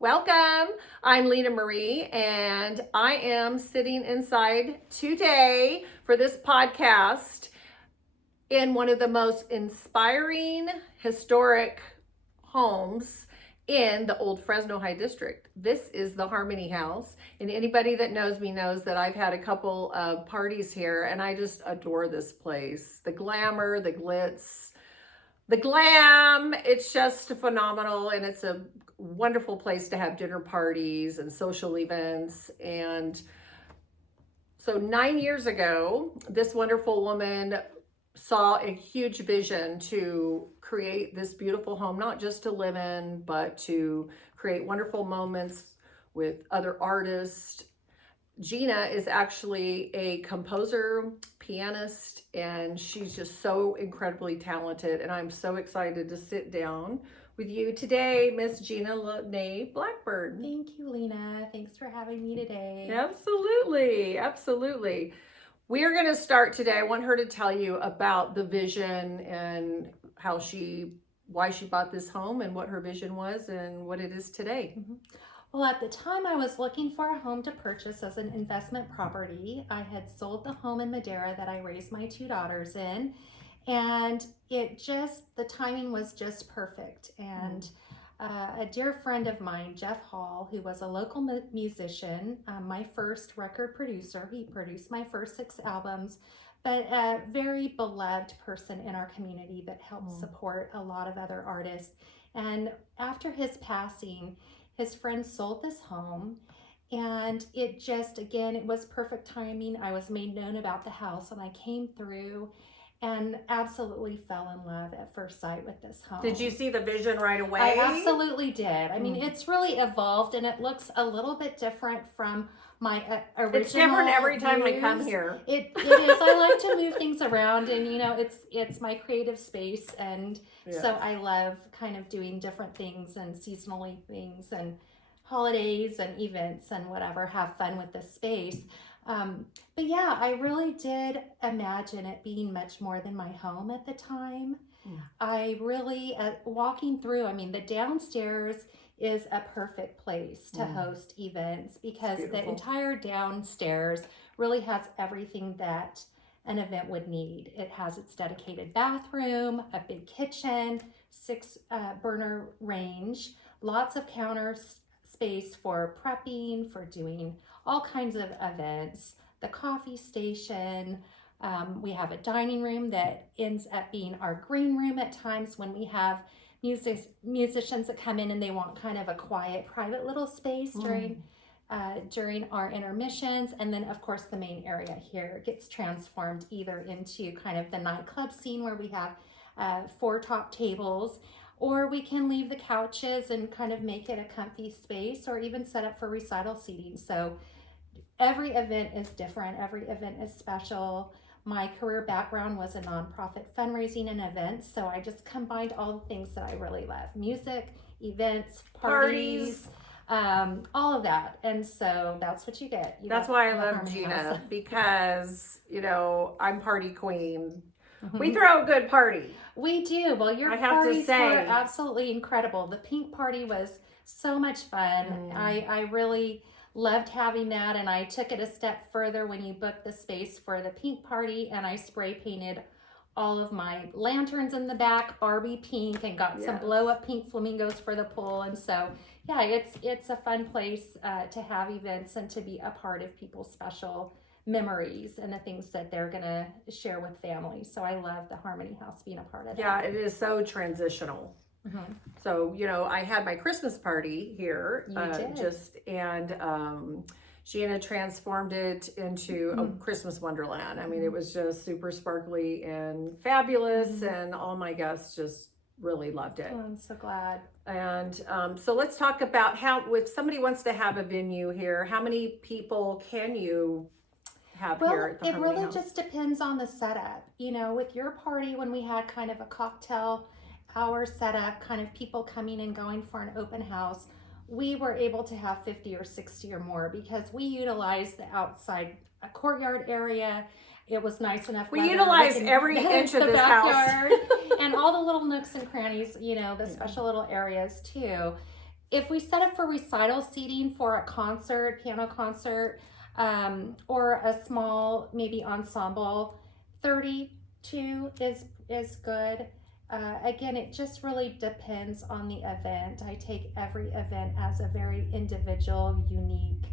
Welcome. I'm Lena Marie, and I am sitting inside today for this podcast in one of the most inspiring historic homes in the Old Fresno High District. This is the Harmony House, and anybody that knows me knows that I've had a couple of parties here, and I just adore this place. The glamour, the glitz, the glam, it's just phenomenal, and it's a wonderful place to have dinner parties and social events. And so 9 years ago, this wonderful woman saw a huge vision to create this beautiful home, not just to live in, but to create wonderful moments with other artists. Gina is actually a composer, pianist, and she's just so incredibly talented. And I'm so excited to sit down with you today, Miss Gina Leneé Blackburn. Thank you, Lena. Thanks for having me today. Absolutely, absolutely. We're going to start today. I want her to tell you about the vision and why she bought this home and what her vision was and what it is today. Mm-hmm. Well, at the time I was looking for a home to purchase as an investment property. I had sold the home in Madera that I raised my two daughters in, and the timing was just perfect. And a dear friend of mine, Jeff Hall, who was a local musician, my first record producer, he produced my first 6 albums, but a very beloved person in our community that helped support a lot of other artists. And after his passing, his friend sold this home, and it was perfect timing. I was made known about the house, and I came through and absolutely fell in love at first sight with this home. Did you see the vision right away? I absolutely did. I mean, it's really evolved, and it looks a little bit different from my original. It's different every time I come here. It is. I like to move things around, and it's my creative space, and so I love kind of doing different things and seasonally things and holidays and events and whatever. Have fun with this space. But yeah, I really did imagine it being much more than my home at the time. I really, walking through, I mean, the downstairs is a perfect place to host events because the entire downstairs really has everything that an event would need. It has its dedicated bathroom, a big kitchen, 6 burner range, lots of counter space for prepping, for doing all kinds of events, the coffee station. We have a dining room that ends up being our green room at times when we have musicians that come in and they want kind of a quiet, private little space during our intermissions. And then, of course, the main area here gets transformed either into kind of the nightclub scene where we have 4 top tables, or we can leave the couches and kind of make it a comfy space, or even set up for recital seating. So every event is different. Every event is special. My career background was in nonprofit fundraising and events, so I just combined all the things that I really love: music, events, parties, all of that. And so that's what you get. That's why I love Gina, because, I'm party queen. We throw a good party. We do. Well, your parties were absolutely incredible. The pink party was so much fun. I really loved having that, and I took it a step further when you booked the space for the pink party, and I spray painted all of my lanterns in the back Barbie pink, and got some blow up pink flamingos for the pool. And so yeah, it's a fun place to have events and to be a part of people's special memories and the things that they're gonna share with families. So I love the Harmony House being a part of that. Yeah, it is so transitional. So, I had my Christmas party here. Gina transformed it into a Christmas wonderland. I mean, it was just super sparkly and fabulous, and all my guests just really loved it. Oh, I'm so glad. And so let's talk about if somebody wants to have a venue here, how many people can you have here at the Harmony It really House? just depends on the setup. With your party, when we had kind of a cocktail hour setup, kind of people coming and going for an open house, we were able to have 50 or 60 or more because we utilized the outside courtyard area. It was nice enough. We utilize every inch of this backyard house. and all the little nooks and crannies, the special little areas too. if we set up for recital seating for a concert, piano concert, or a small maybe ensemble, 32 is good. Again, it just really depends on the event. I take every event as a very individual, unique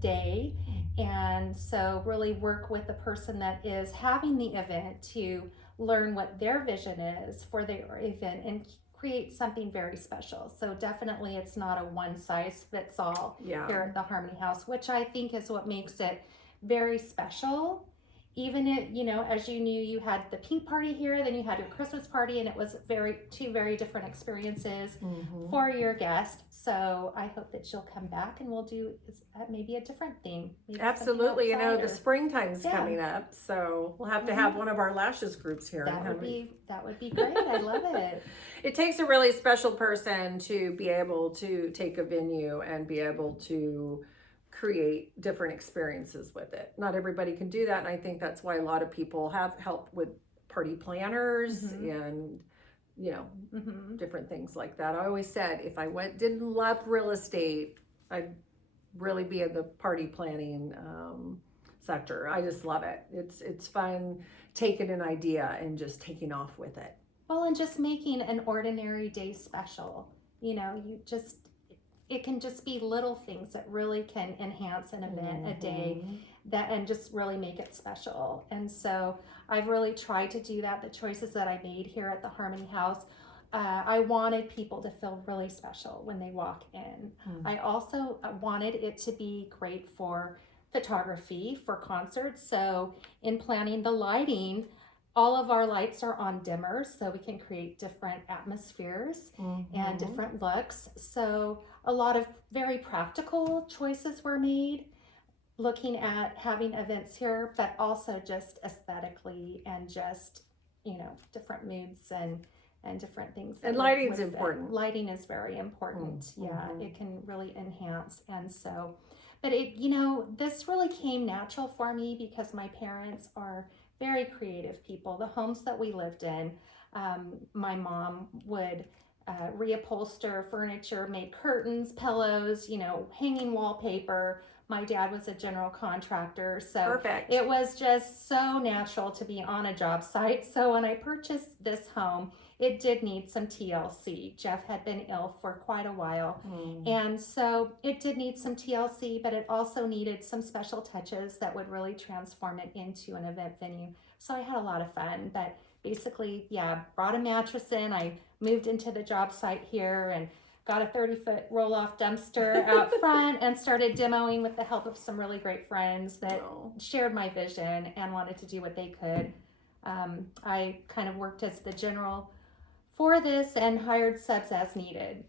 day, and so really work with the person that is having the event to learn what their vision is for their event and create something very special. So definitely it's not a one size fits all Yeah. here at the Harmony House, which I think is what makes it very special. Even if, you know, as you knew, you had the pink party here, then you had your Christmas party, and it was two very different experiences for your guest. So I hope that she'll come back and we'll do maybe a different theme. Maybe Absolutely. You know, the or, springtime's coming up, so we'll have to have one of our lashes groups here. That would be great. I love it. It takes a really special person to be able to take a venue and be able to create different experiences with it. Not everybody can do that, and I think that's why a lot of people have help with party planners and, you know, different things like that. I always said if I didn't love real estate, I'd really be in the party planning sector. I just love it. It's fun taking an idea and just taking off with it. Well, and just making an ordinary day special. You know, it can just be little things that really can enhance an event, a day, and just really make it special. And so I've really tried to do that. The choices that I made here at the Harmony House, I wanted people to feel really special when they walk in. I also wanted it to be great for photography, for concerts. So in planning the lighting, all of our lights are on dimmers, so we can create different atmospheres and different looks. So a lot of very practical choices were made, looking at having events here, but also just aesthetically and just, you know, different moods and different things. And lighting's important. Lighting is very important. Yeah, it can really enhance. And so, but it, you know, this really came natural for me because my parents are very creative people. The homes that we lived in, my mom would reupholster furniture, make curtains, pillows, you know, hanging wallpaper. My dad was a general contractor, so Perfect. It was just so natural to be on a job site. So when I purchased this home, it did need some TLC. Jeff had been ill for quite a while, and so it did need some TLC, but it also needed some special touches that would really transform it into an event venue. So I had a lot of fun, but basically, yeah, brought a mattress in. I moved into the job site here and got a 30-foot roll-off dumpster out front and started demoing with the help of some really great friends that shared my vision and wanted to do what they could. I kind of worked as the general for this and hired subs as needed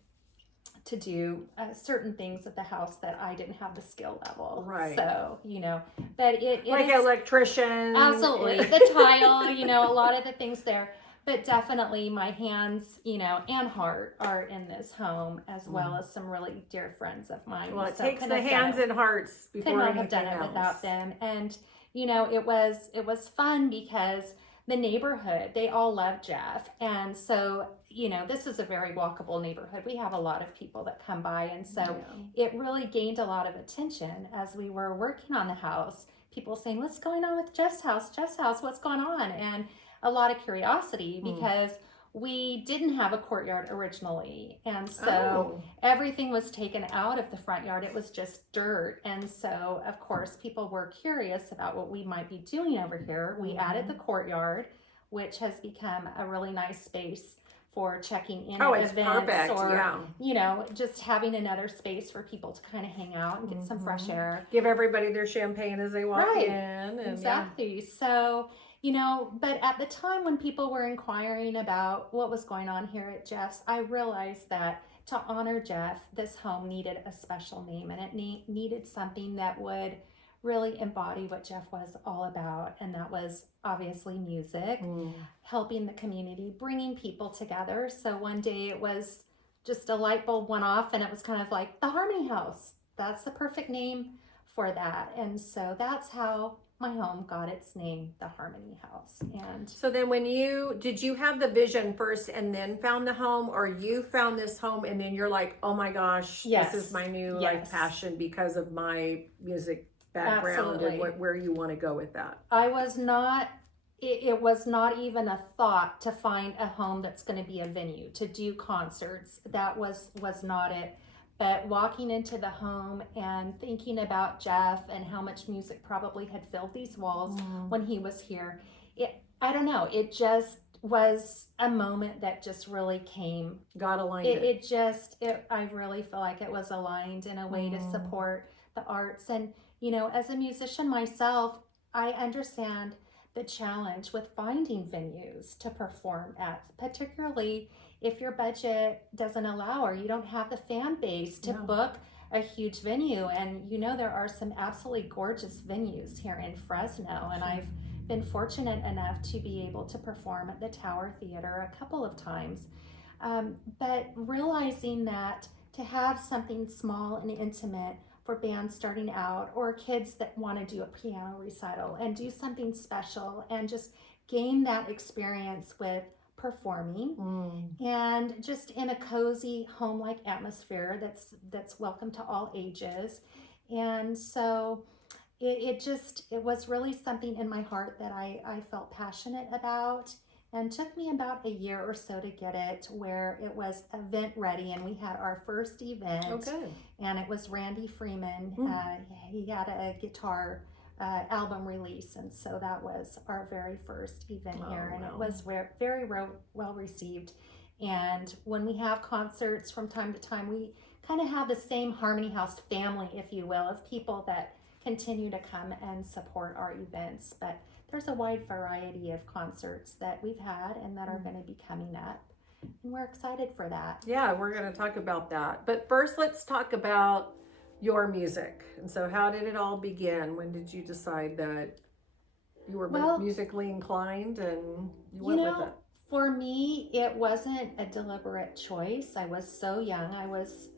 to do certain things at the house that I didn't have the skill level. Right. So, you know, but it like is, electrician. absolutely. The tile, you know, a lot of the things there. But definitely my hands, you know, and heart are in this home, as well as some really dear friends of mine. Well, it takes the hands and hearts before could not anything have done it else. without them. And, you know, it was fun because the neighborhood, they all love Jeff. And so, you know, this is a very walkable neighborhood. We have a lot of people that come by. And so it really gained a lot of attention as we were working on the house. People saying, what's going on with Jeff's house? Jeff's house, what's going on? And a lot of curiosity because we didn't have a courtyard originally. And so everything was taken out of the front yard. It was just dirt. And so, of course, people were curious about what we might be doing over here. We added the courtyard, which has become a really nice space for checking in at events or, you know, just having another space for people to kind of hang out and get some fresh air. Give everybody their champagne as they walk in. And exactly. So, you know, but at the time when people were inquiring about what was going on here at Jeff's, I realized that to honor Jeff, this home needed a special name, and it needed something that would really embody what Jeff was all about. And that was obviously music, helping the community, bringing people together. So one day it was just a light bulb went off and it was kind of like the Harmony House. That's the perfect name for that. And so that's how my home got its name, the Harmony House. And so then did you have the vision first and then found the home, or you found this home and then you're like, oh my gosh, Yes. this is my new Yes. passion because of my music background. Absolutely. And where you want to go with that? I was not, it was not even a thought to find a home that's going to be a venue to do concerts. That was not it. But walking into the home and thinking about Jeff and how much music probably had filled these walls when he was here, I don't know, it just was a moment that just really came. God aligned I really feel like it was aligned in a way to support the arts. And, you know, as a musician myself, I understand the challenge with finding venues to perform at, particularly if your budget doesn't allow or you don't have the fan base to book a huge venue. And you know, there are some absolutely gorgeous venues here in Fresno, and I've been fortunate enough to be able to perform at the Tower Theater a couple of times. But realizing that to have something small and intimate for bands starting out or kids that want to do a piano recital and do something special and just gain that experience with performing and just in a cozy home-like atmosphere that's welcome to all ages. And so it was really something in my heart that I felt passionate about, and took me about a year or so to get it where it was event ready. And we had our first event. Oh, good. And it was Randy Freeman. He had a guitar album release, and so that was our very first event here, and it was very well received. And when we have concerts from time to time, we kind of have the same Harmony House family, if you will, of people that continue to come and support our events. But there's a wide variety of concerts that we've had and that are going to be coming up, and we're excited for that. Yeah, we're going to talk about that. But first, let's talk about your music. And so how did it all begin? When did you decide that you were musically inclined and you went with it? For me, it wasn't a deliberate choice. I was so young. I was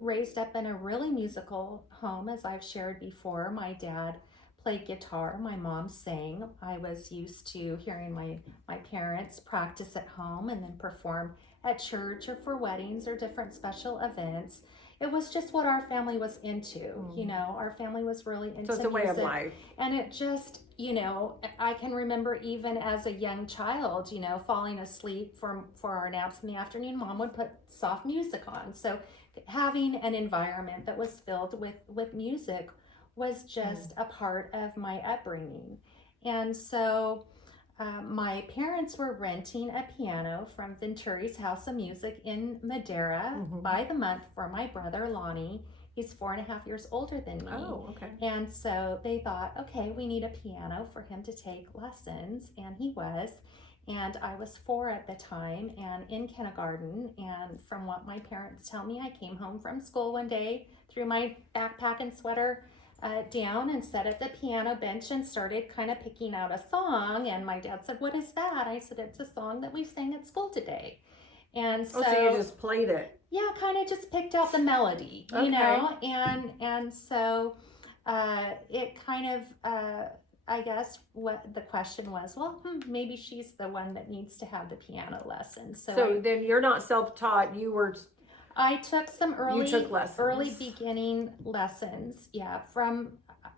raised up in a really musical home, as I've shared before. My dad played guitar. My mom sang. I was used to hearing my parents practice at home and then perform at church or for weddings or different special events. It was just what our family was into. You know, our family was really into music. So it's a way of life. And it just, you know, I can remember even as a young child, you know, falling asleep for our naps in the afternoon, Mom would put soft music on. So having an environment that was filled with music was just a part of my upbringing. And so my parents were renting a piano from Venturi's House of Music in Madera by the month for my brother Lonnie. He's 4.5 years older than me. Oh, okay. And so they thought, okay, we need a piano for him to take lessons, and he was. And I was 4 at the time and in kindergarten. And from what my parents tell me, I came home from school one day, threw my backpack and sweater down and sat at the piano bench and started kind of picking out a song. And my dad said, "What is that?" I said, "It's a song that we sang at school today." And so, so you just played it? Yeah, kind of just picked out the melody, you know, and so it kind of, I guess what the question was, well, maybe she's the one that needs to have the piano lesson. So then you're not self-taught. I took some lessons. early beginning lessons. Yeah,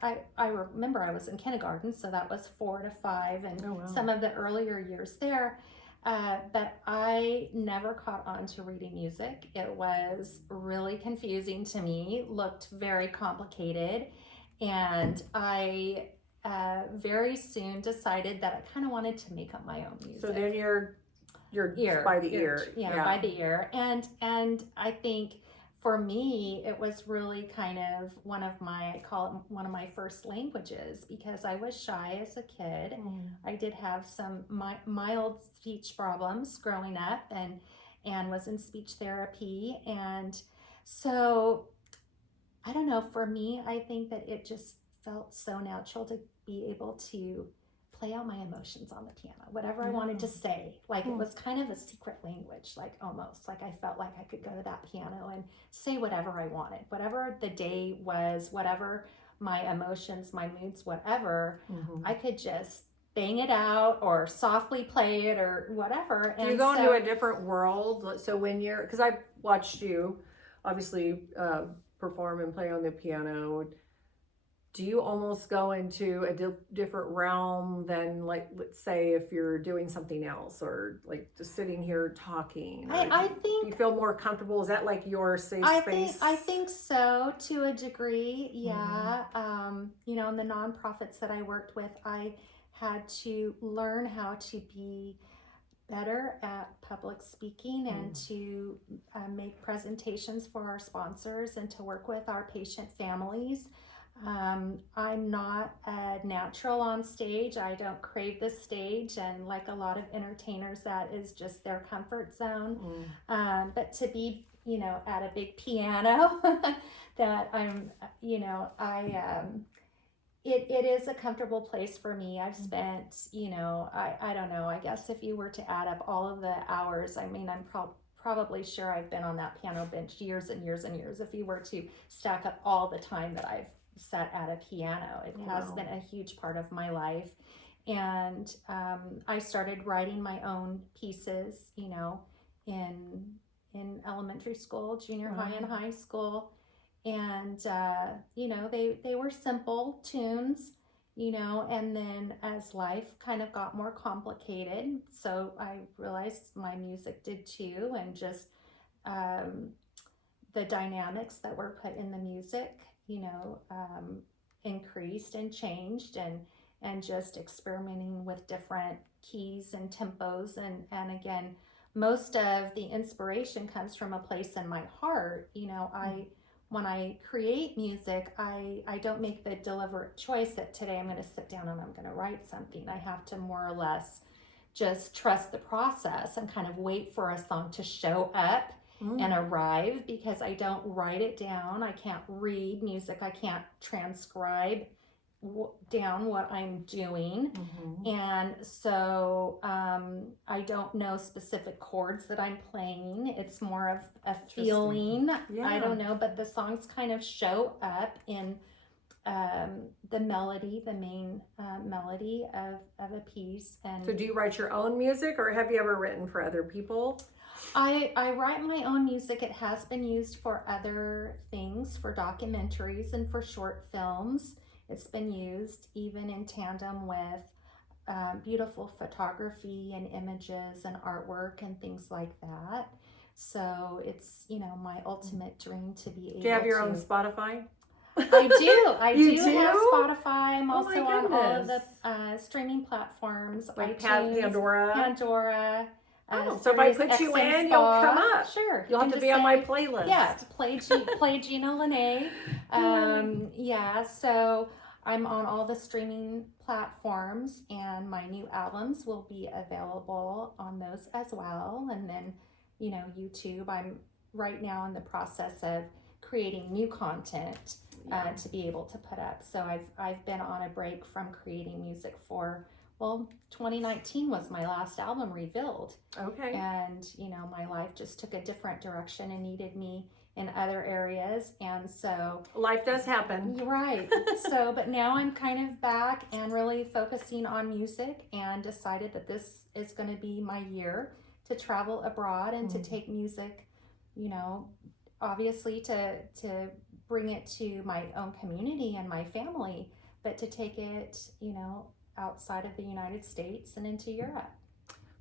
I remember I was in kindergarten, so that was 4 to 5, and some of the earlier years there. But I never caught on to reading music. It was really confusing to me, looked very complicated, and I very soon decided that I kind of wanted to make up my own music. So then you're by the ear. Yeah, by the ear. And I think for me, it was really kind of I call it one of my first languages, because I was shy as a kid. I did have some mild speech problems growing up and was in speech therapy. And so, I don't know, for me, I think that it just felt so natural to be able to play out my emotions on the piano, whatever I wanted to say. Like it was kind of a secret language, like almost like I felt like I could go to that piano and say whatever I wanted, whatever the day was, whatever my emotions, my moods, whatever, Mm-hmm. I could just bang it out or softly play it or whatever. Do you go into a different world? So when you're, because I've watched you obviously perform and play on the piano, do you almost go into a different realm than, like, let's say if you're doing something else or like just sitting here talking? I do think you feel more comfortable? Is that like your safe space? I think so, to a degree. Yeah. Mm-hmm. You know, in the nonprofits that I worked with, I had to learn how to be better at public speaking and to make presentations for our sponsors and to work with our patient families. I'm not a natural on stage. I don't crave the stage, and like a lot of entertainers, that is just their comfort zone. But to be, you know, at a big piano, that I'm, you know, it is a comfortable place for me. I've spent, you know, I don't know, I guess if you were to add up all of the hours, I mean, I'm probably sure I've been on that piano bench years and years and years. If you were to stack up all the time that I've sat at a piano, it has been a huge part of my life. And I started writing my own pieces, you know, in elementary school, junior high, and high school. And you know, they were simple tunes, you know, and then as life kind of got more complicated, so I realized my music did too, and just the dynamics that were put in the music, you know, increased and changed, and just experimenting with different keys and tempos, and again, most of the inspiration comes from a place in my heart. You know, when I create music, I don't make the deliberate choice that today I'm going to sit down and I'm going to write something. I have to more or less just trust the process and kind of wait for a song to show up and arrive, because I don't write it down. I can't read music. I can't transcribe down what I'm doing. And so I don't know specific chords that I'm playing. It's more of a feeling. I don't know, but the songs kind of show up in the melody, the main melody of a piece. And so do you write your own music, or have you ever written for other people? I write my own music. It has been used for other things, for documentaries and for short films. It's been used even in tandem with beautiful photography and images and artwork and things like that. So it's, you know, my ultimate dream to be able to. Do you have your own Spotify? I do. I You do do? have Spotify. I'm also my on all of goodness. the streaming platforms, Like iTunes, Pandora. So if I put you in, you'll come up. Sure. You'll have to be on my playlist. Yeah, to play Gina Lenee. Yeah, so I'm on all the streaming platforms, and my new albums will be available on those as well. And then, you know, YouTube. I'm right now in the process of creating new content to be able to put up. So I've been on a break from creating music for, well, 2019 was my last album, Revealed. Okay. And, you know, my life just took a different direction and needed me in other areas. And so life does happen. Right. So, but now I'm kind of back and really focusing on music, and decided that this is going to be my year to travel abroad and to take music, you know, obviously to bring it to my own community and my family, but to take it, you know, outside of the United States and into Europe.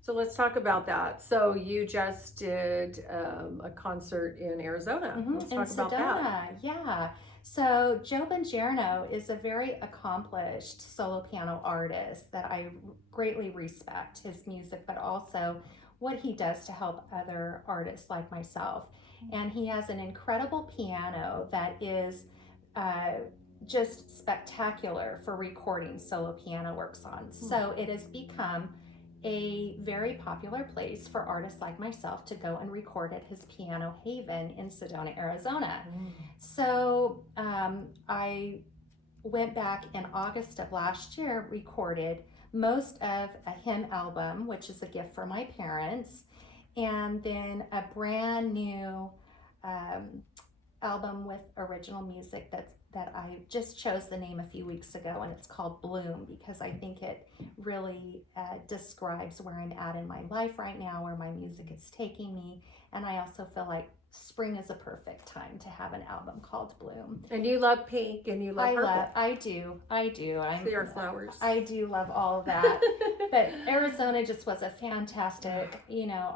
So let's talk about that. So you just did a concert in Arizona. Let's talk about that. Yeah. So Joe Bongiorno is a very accomplished solo piano artist that I greatly respect, his music, but also what he does to help other artists like myself. And he has an incredible piano that is just spectacular for recording solo piano works on. So it has become a very popular place for artists like myself to go and record at his Piano Haven in Sedona, Arizona. So I went back in August of last year, recorded most of a hymn album, which is a gift for my parents, and then a brand new album with original music that I just chose the name a few weeks ago, and it's called Bloom, because I think it really describes where I'm at in my life right now, where my music is taking me. And I also feel like spring is a perfect time to have an album called Bloom. And you love pink and you love purple. I do. Your flowers. I do love all of that. But Arizona just was a fantastic,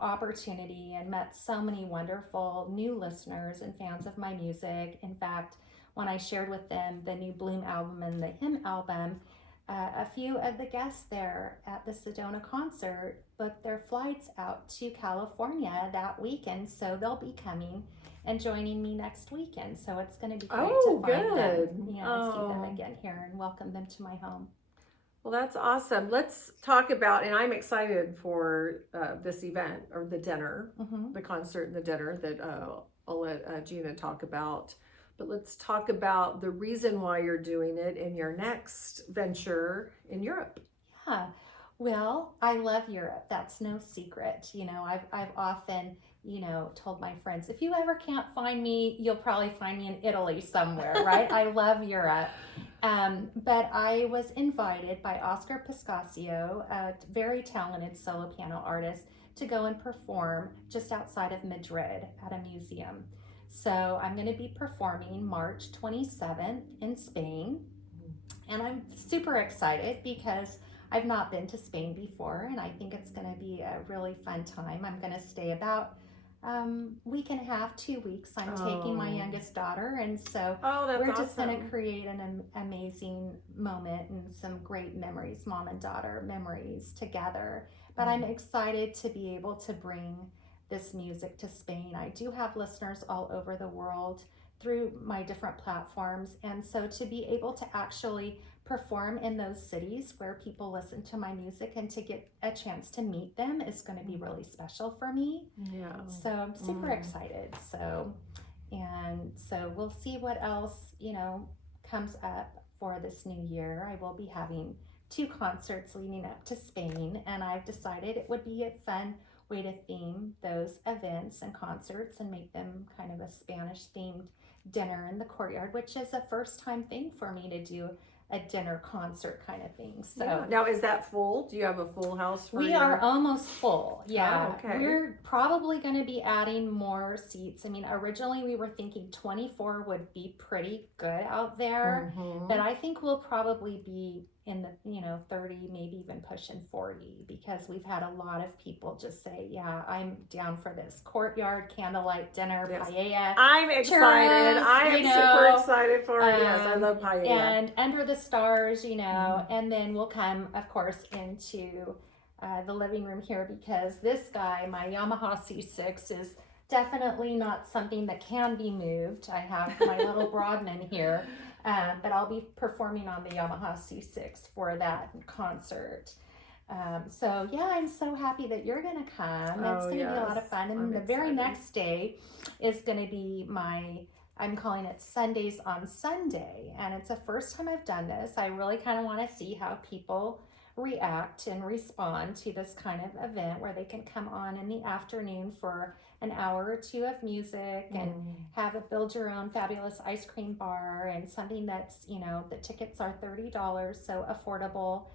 opportunity, and met so many wonderful new listeners and fans of my music. In fact, when I shared with them the new Bloom album and the Hymn album, a few of the guests there at the Sedona concert booked their flights out to California that weekend, so they'll be coming and joining me next weekend. So it's going to be great to find them, see them again here and welcome them to my home. Well, that's awesome. Let's talk about, and I'm excited for this event, or the dinner, the concert and the dinner that I'll let Gina talk about. But let's talk about the reason why you're doing it in your next venture in Europe. Yeah, well, I love Europe. That's no secret. I've often, told my friends, if you ever can't find me, you'll probably find me in Italy somewhere, right? I love Europe. But I was invited by Oscar Piscasio, a very talented solo piano artist, to go and perform just outside of Madrid at a museum. So I'm going to be performing March 27th in Spain, and I'm super excited because I've not been to Spain before, and I think it's going to be a really fun time. I'm going to stay about week and a half, 2 weeks. I'm taking my youngest daughter, and so we're just going to create an amazing moment and some great memories, mom and daughter memories together. But I'm excited to be able to bring this music to Spain. I do have listeners all over the world through my different platforms, and so to be able to actually perform in those cities where people listen to my music and to get a chance to meet them is going to be really special for me. Yeah. So I'm super excited. So we'll see what else, comes up for this new year. I will be having 2 concerts leading up to Spain, and I've decided it would be a fun way to theme those events and concerts and make them kind of a Spanish themed dinner in the courtyard, which is a first time thing for me to do, a dinner concert kind of thing. So now, is that full? Do you have a full house for we are almost full. Yeah. Oh, okay. We're probably going to be adding more seats. I mean, originally we were thinking 24 would be pretty good out there, but I think we'll probably be in the 30, maybe even pushing 40, because we've had a lot of people just say, yeah, I'm down for this courtyard candlelight dinner, paella. I'm excited. Churros, I am super excited for it. Yes, I love paella. And under the stars, and then we'll come, of course, into the living room here, because this guy, my Yamaha C6, is definitely not something that can be moved. I have my little Broadman here. But I'll be performing on the Yamaha C6 for that concert. So yeah, I'm so happy that you're going to come. It's going to be a lot of fun. And the very next day is going to be I'm calling it Sundays on Sunday. And it's the first time I've done this. I really kind of want to see how people react and respond to this kind of event, where they can come on in the afternoon for an hour or 2 of music and have a build your own fabulous ice cream bar, and something that's, the tickets are $30, so affordable,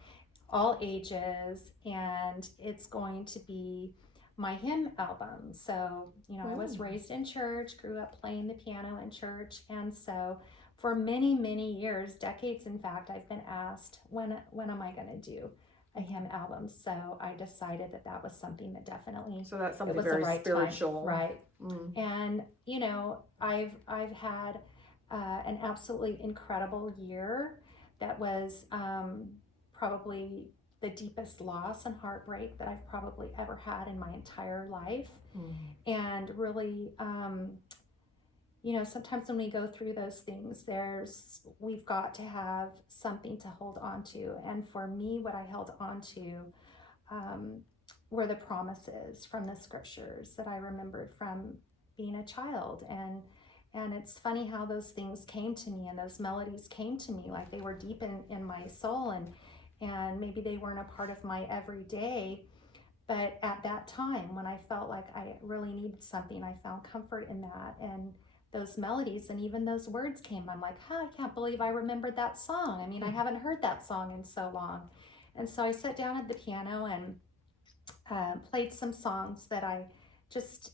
all ages, and it's going to be my hymn album. So, I was raised in church, grew up playing the piano in church, and so for many, many years, decades in fact, I've been asked, when am I going to do a hymn album? So I decided that was something that definitely, so that's something was very the right spiritual, time, right? And I've had an absolutely incredible year that was probably the deepest loss and heartbreak that I've probably ever had in my entire life. And really, sometimes when we go through those things, we've got to have something to hold on to. And for me, what I held on to were the promises from the scriptures that I remembered from being a child. And it's funny how those things came to me, and those melodies came to me like they were deep in my soul, and maybe they weren't a part of my everyday. But at that time, when I felt like I really needed something, I found comfort in that. And those melodies and even those words came. I'm like, I can't believe I remembered that song. I mean, I haven't heard that song in so long. And so I sat down at the piano and played some songs that I just,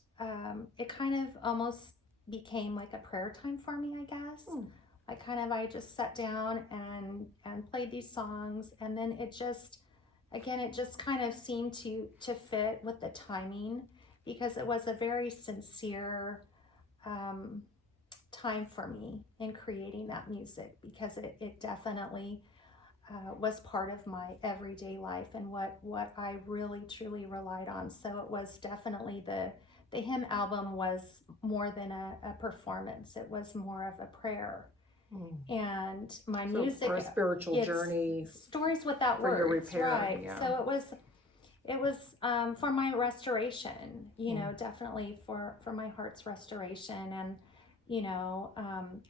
it kind of almost became like a prayer time for me, I guess. I just sat down and played these songs, and then it just kind of seemed to fit with the timing, because it was a very sincere time for me in creating that music, because it definitely was part of my everyday life and what I really truly relied on. So it was definitely the hymn album was more than a performance. It was more of a prayer. And my music for a spiritual journey, stories without for words, your repair, right? yeah. So it was for my restoration, definitely for my heart's restoration, and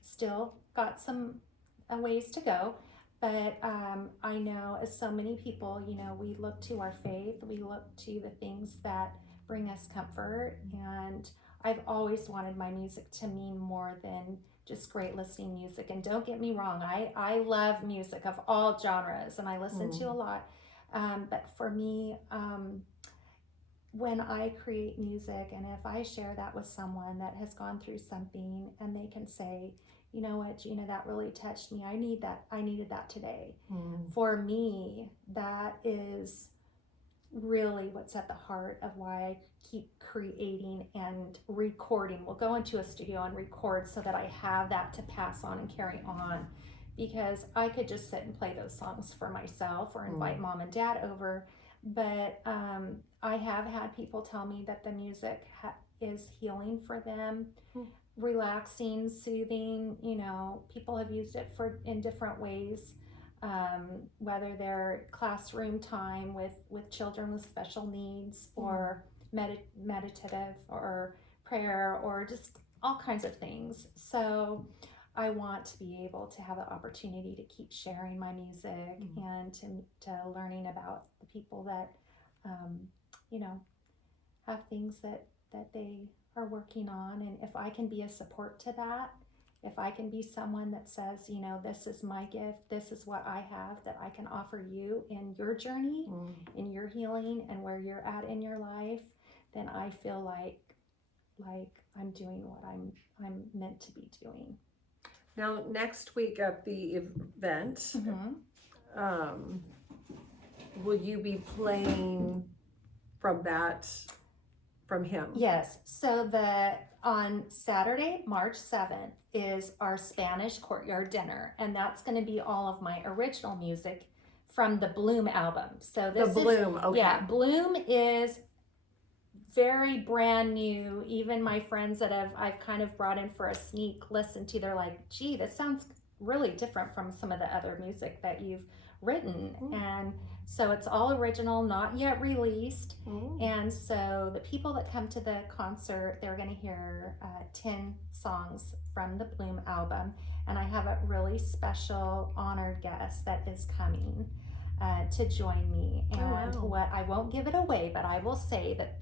still got some ways to go. But I know, as so many people, we look to our faith, we look to the things that bring us comfort. And I've always wanted my music to mean more than just great listening music. And don't get me wrong, I love music of all genres, and I listen to a lot. But for me, when I create music, and if I share that with someone that has gone through something, and they can say, you know what, Gina, that really touched me. I needed that today. For me, that is really what's at the heart of why I keep creating and recording. We'll go into a studio and record so that I have that to pass on and carry on, because I could just sit and play those songs for myself or invite mom and dad over. But I have had people tell me that the music is healing for them, relaxing, soothing. People have used it in different ways, whether they're classroom time with children with special needs, or meditative, or prayer, or just all kinds of things. So I want to be able to have the opportunity to keep sharing my music, and to learning about the people that have things that they are working on. And if I can be a support to that, if I can be someone that says, this is my gift, this is what I have that I can offer you in your journey, in your healing, and where you're at in your life, then I feel like I'm doing what I'm meant to be doing. Now, next week at the event, will you be playing from him? Yes. So on Saturday, March 7th, is our Spanish Courtyard Dinner, and that's going to be all of my original music from the Bloom album. So this Bloom, okay. Yeah, Bloom is very brand new. Even my friends that I've kind of brought in for a sneak listen to, they're like, gee, this sounds really different from some of the other music that you've written. And so it's all original, not yet released. And so the people that come to the concert, they're going to hear 10 songs from the Bloom album. And I have a really special honored guest that is coming to join me. And what I won't give it away, but I will say that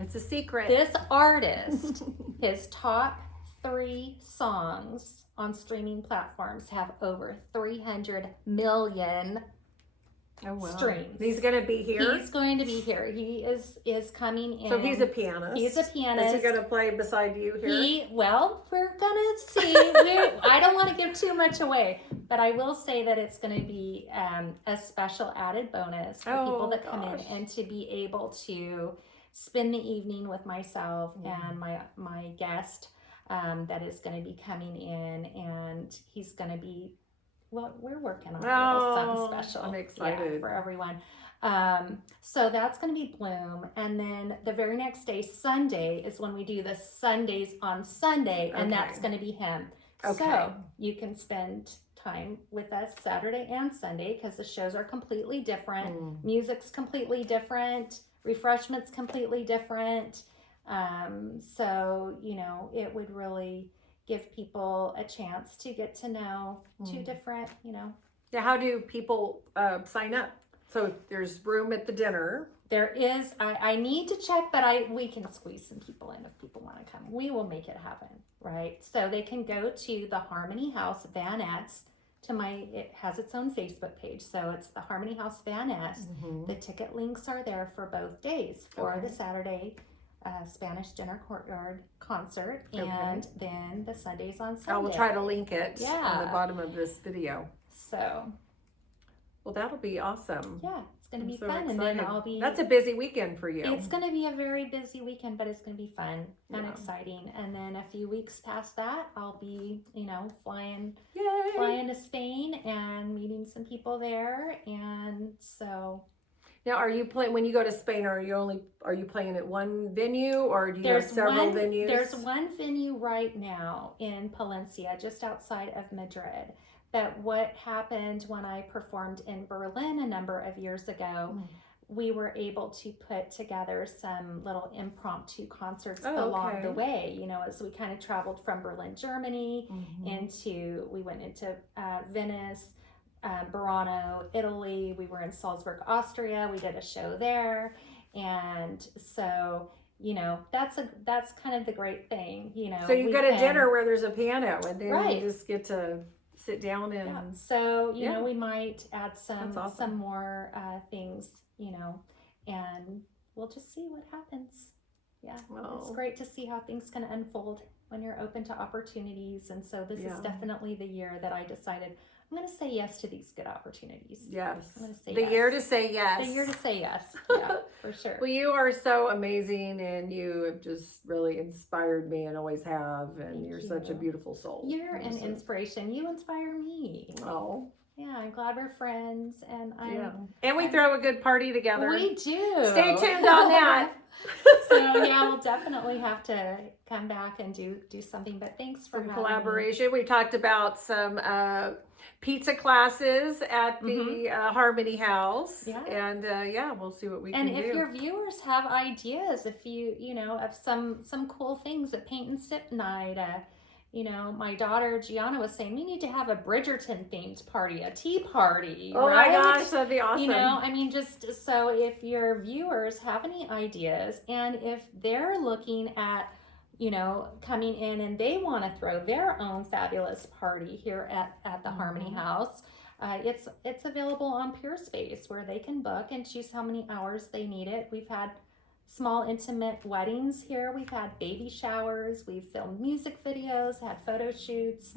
it's a secret. This artist, his top 3 songs on streaming platforms have over 300 million streams. He's going to be here? He's going to be here. He is coming in. So he's a pianist. He's a pianist. Is he going to play beside you here? We're going to see. I don't want to give too much away, but I will say that it's going to be a special added bonus for people that come in, and to be able to spend the evening with myself and my guest that is going to be coming in, and he's going to be, well, we're working on something special. I'm excited for everyone. So that's going to be Bloom. And then the very next day, Sunday, is when we do the Sundays on Sunday, and that's going to be him. So you can spend time with us Saturday and Sunday, because the shows are completely different. Music's completely different. Refreshments completely different. So, it would really give people a chance to get to know 2 different, Yeah, how do people sign up? So there's room at the dinner. There is, I need to check, but we can squeeze some people in if people want to come. We will make it happen, right? So they can go to the Harmony House Van Ness. It has its own Facebook page. So it's the Harmony House Van Ness. The ticket links are there for both days, for the Saturday Spanish Dinner Courtyard concert, and then the Sundays on Sunday. I will try to link it on the bottom of this video. So, well, that'll be awesome. Yeah, it's going to be so fun. excited. And then I'll be... That's a busy weekend for you. It's going to be a very busy weekend, but it's going to be fun and exciting. And then a few weeks past that, I'll be, flying to Spain and meeting some people there. And so... Now, are you playing, when you go to Spain, are you playing at one venue, or do you have several venues? There's one venue right now in Palencia, just outside of Madrid. But what happened when I performed in Berlin a number of years ago, we were able to put together some little impromptu concerts along the way, as we kind of traveled from Berlin, Germany, we went into Venice, Burano, Italy. We were in Salzburg, Austria. We did a show there. And so, that's kind of the great thing, So you go to dinner where there's a piano, and then you just get to sit down and... Yeah. So, we might add some more things, and we'll just see what happens. Yeah. Well, it's great to see how things can unfold when you're open to opportunities. And so this is definitely the year that I decided I'm going to say yes to these good opportunities. Yes. I'm going to say the year to say yes. The year to say yes. Yeah, for sure. Well, you are so amazing, and you have just really inspired me and always have. And you're such a beautiful soul. You're an inspiration. You inspire me. Oh. Yeah, I'm glad we're friends. And we throw a good party together. We do. Stay tuned on that. So we'll definitely have to come back and do something. But thanks for some collaboration. We talked about some pizza classes at the Harmony House. Yeah. And we'll see what we can do. And if your viewers have ideas, if you of some cool things at Paint and Sip Night, my daughter Gianna was saying we need to have a Bridgerton themed party, a tea party. Oh my gosh, that'd be awesome. Just so if your viewers have any ideas, and if they're looking at, coming in and they want to throw their own fabulous party here at the Harmony House, it's available on Pure Space, where they can book and choose how many hours they need it. We've had small intimate weddings here. We've had baby showers. We've filmed music videos, had photo shoots,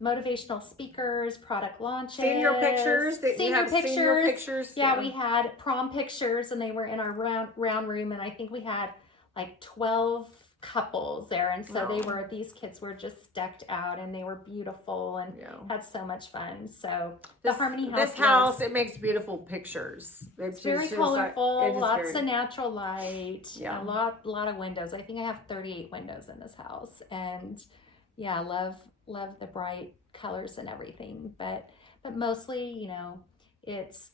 motivational speakers, product launches. Senior pictures. Senior pictures. Yeah, we had prom pictures, and they were in our round room, and I think we had like 12 couples there, and so these kids were just decked out, and they were beautiful and had so much fun. So the Harmony House, it makes beautiful pictures. It's very colorful, lots of natural light, a lot of windows. I think I have 38 windows in this house, and love the bright colors and everything. But mostly, it's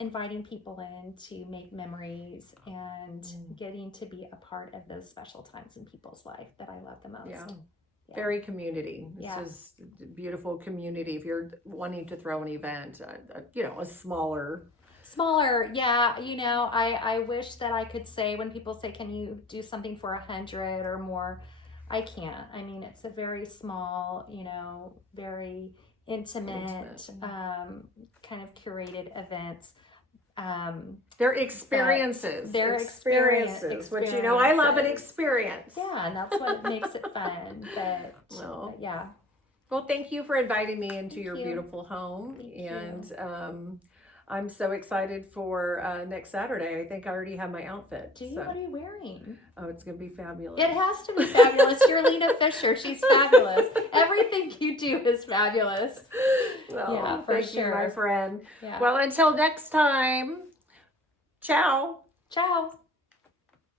inviting people in to make memories and getting to be a part of those special times in people's life that I love the most. Yeah. Very community. It's just a beautiful community. If you're wanting to throw an event, a smaller, I wish that I could say, when people say, can you do something for 100 or more? I can't. I mean, it's a very small, very intimate, kind of curated events. They're experiences. Experiences. Which, I love an experience. Yeah, and that's what makes it fun. But yeah. Well, thank you for inviting me into your beautiful home. I'm so excited for next Saturday. I think I already have my outfit. Do you? What are you wearing? Oh, it's going to be fabulous. It has to be fabulous. You're Lena Fisher. She's fabulous. Everything you do is fabulous. Well, thank you, my friend. Yeah. Well, until next time, ciao. Ciao.